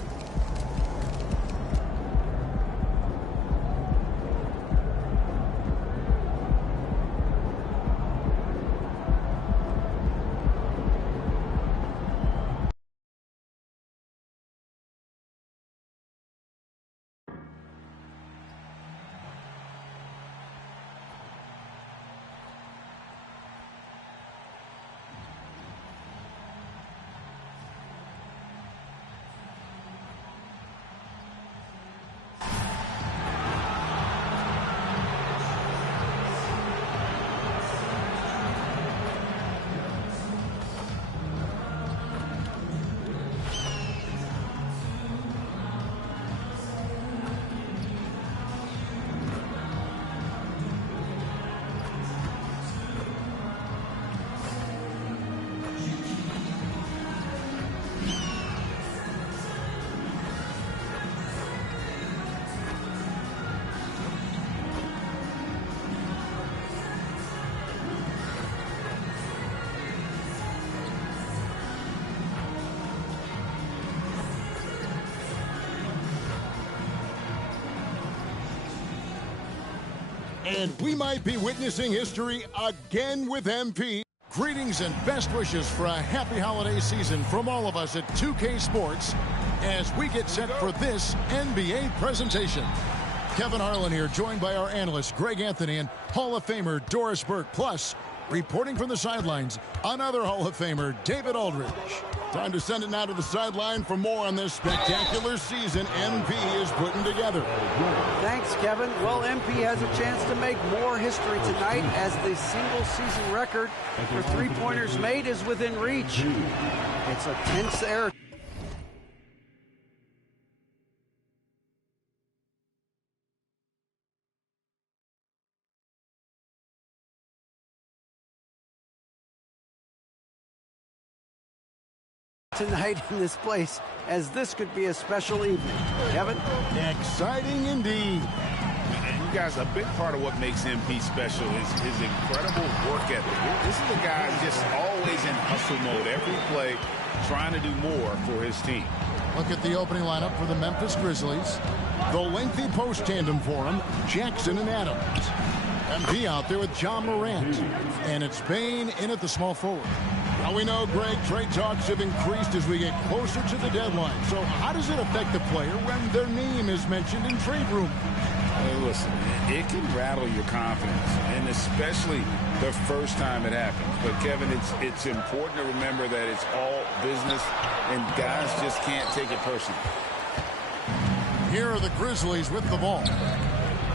And we might be witnessing history again with MP. Greetings and best wishes for a happy holiday season from all of us at 2K Sports as we get set for this NBA presentation. Kevin Harlan here, joined by our analysts Greg Anthony and Hall of Famer Doris Burke. Plus, reporting from the sidelines, another Hall of Famer, David Aldridge. Time to send it now to the sideline for more on this spectacular season MP is putting together. Thanks, Kevin. Well, MP has a chance to make more history tonight as the single-season record for three-pointers made is within reach. It's a tense era. Tonight in this place, as this could be a special evening. Kevin? Exciting indeed. And you guys, a big part of what makes MP special is his incredible work ethic. This is a guy just always in hustle mode, every play, trying to do more for his team. Look at the opening lineup for the Memphis Grizzlies. The lengthy post tandem for him, Jackson and Adams. MP out there with John Morant. And it's Bane in at the small forward. Now we know, Greg, trade talks have increased as we get closer to the deadline. So how does it affect the player when their name is mentioned in trade room? Hey, listen, it can rattle your confidence, and especially the first time it happens. But, Kevin, it's important to remember that it's all business, and guys just can't take it personally. Here are the Grizzlies with the ball.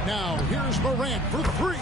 Now, here's Morant for three.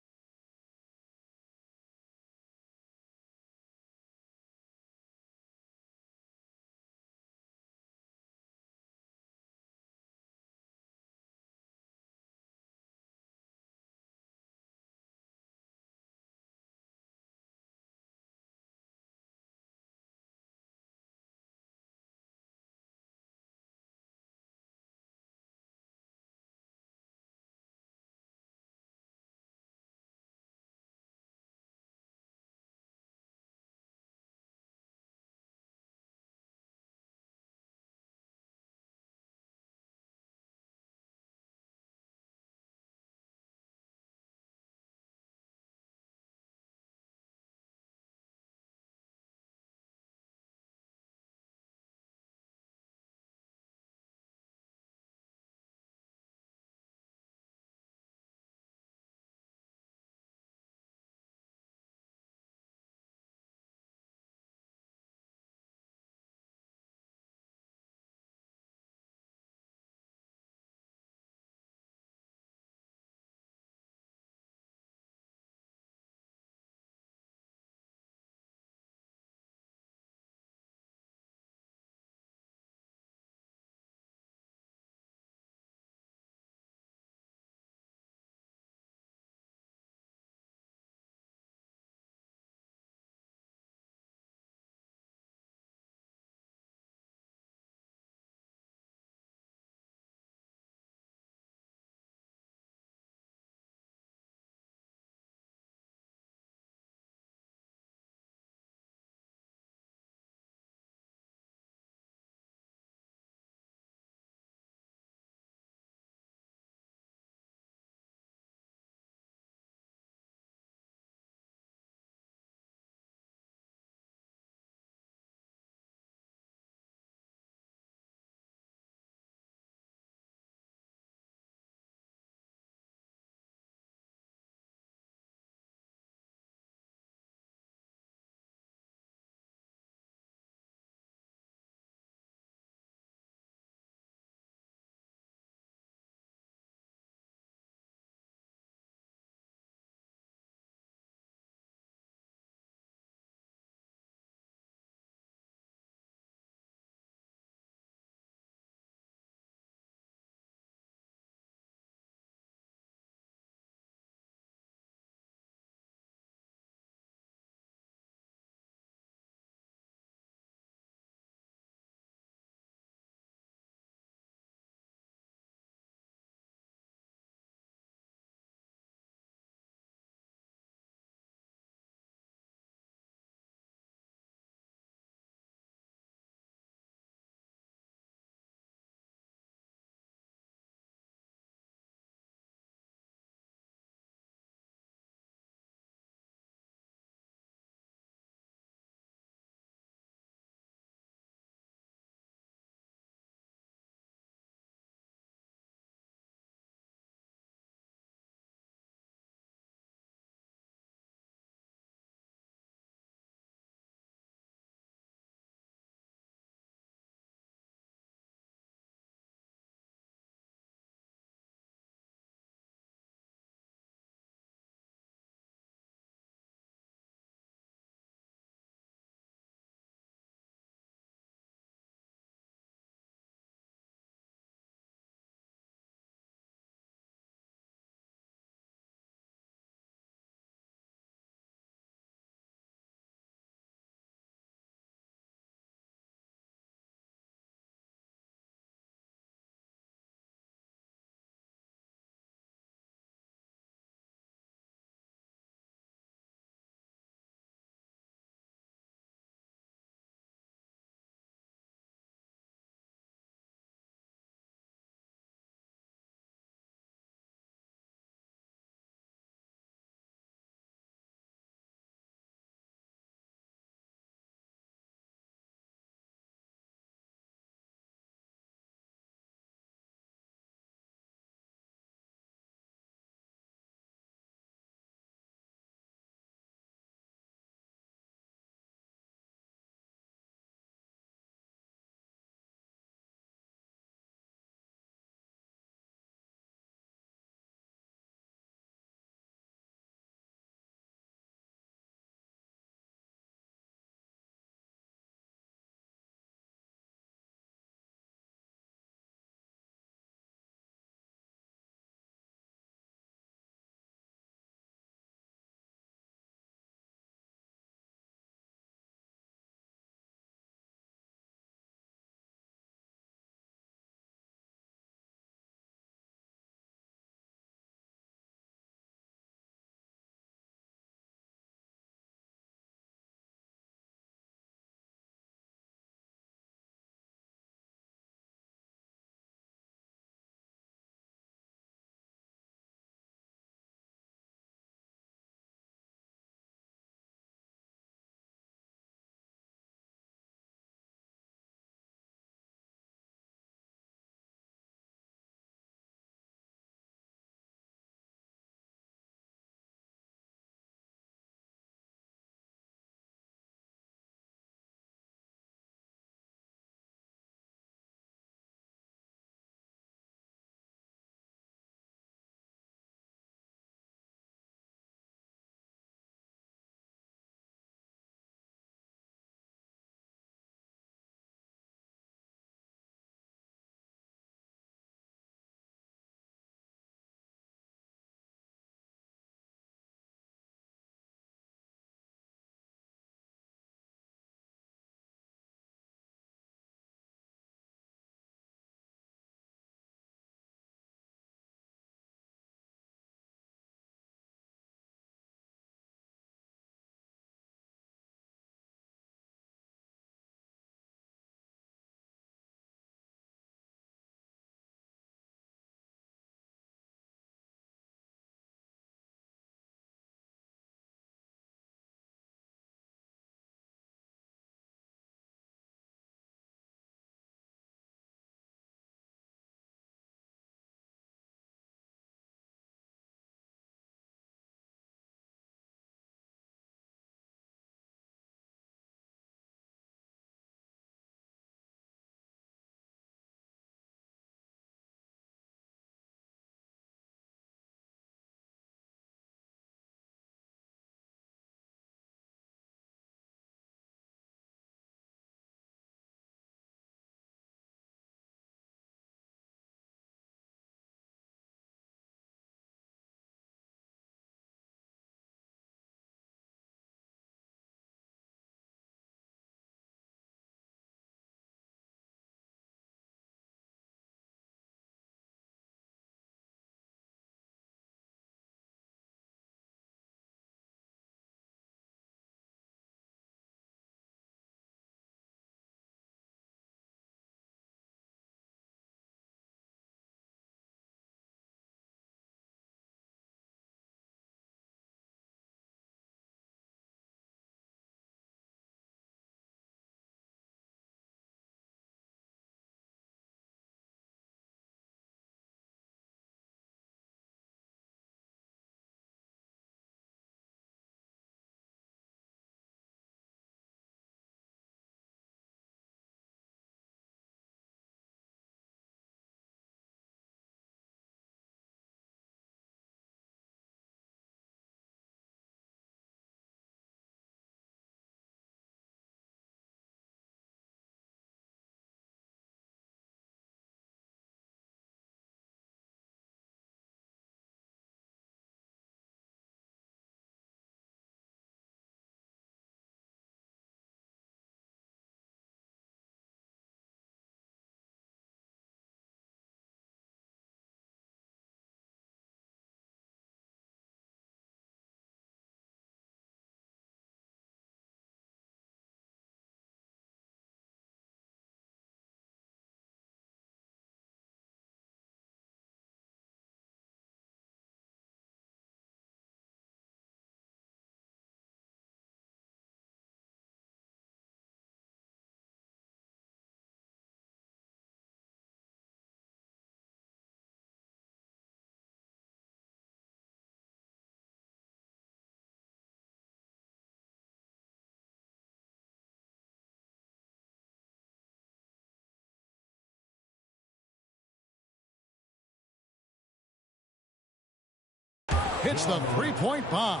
hits the three-point bomb.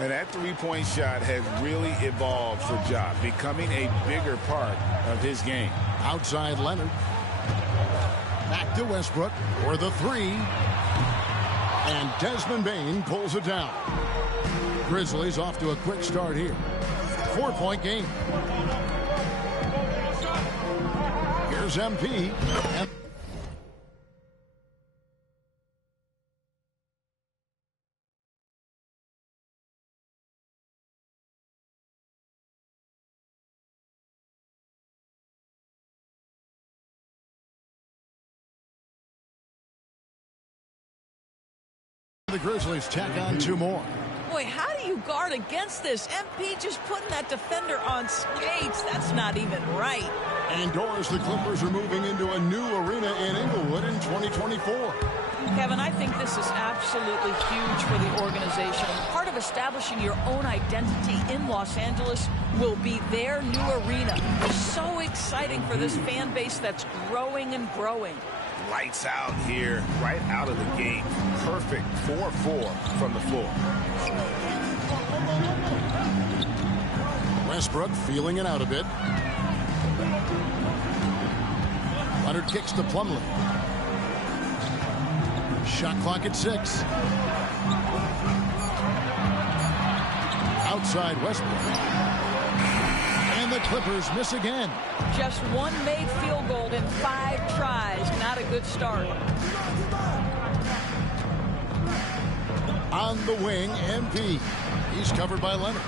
And that three-point shot has really evolved for Ja, becoming a bigger part of his game. Outside Leonard. Back to Westbrook for the three. And Desmond Bane pulls it down. Grizzlies off to a quick start here. 4-point game. Here's MP. And the Grizzlies tack on 2 more. Boy, how do you guard against this? MP just putting that defender on skates. That's not even right. Indoors, the Clippers are moving into a new arena in Inglewood in 2024. Kevin, I think this is absolutely huge for the organization. Part of establishing your own identity in Los Angeles will be their new arena. It's so exciting for this fan base that's growing and growing. Lights out here, right out of the gate. Perfect 4-4 from the floor. Westbrook feeling it out a bit. Leonard kicks to Plumlee. Shot clock at 6. Outside Westbrook. And the Clippers miss again. Just one made field goal in 5 tries. Not a good start. On the wing, MP. He's covered by Leonard.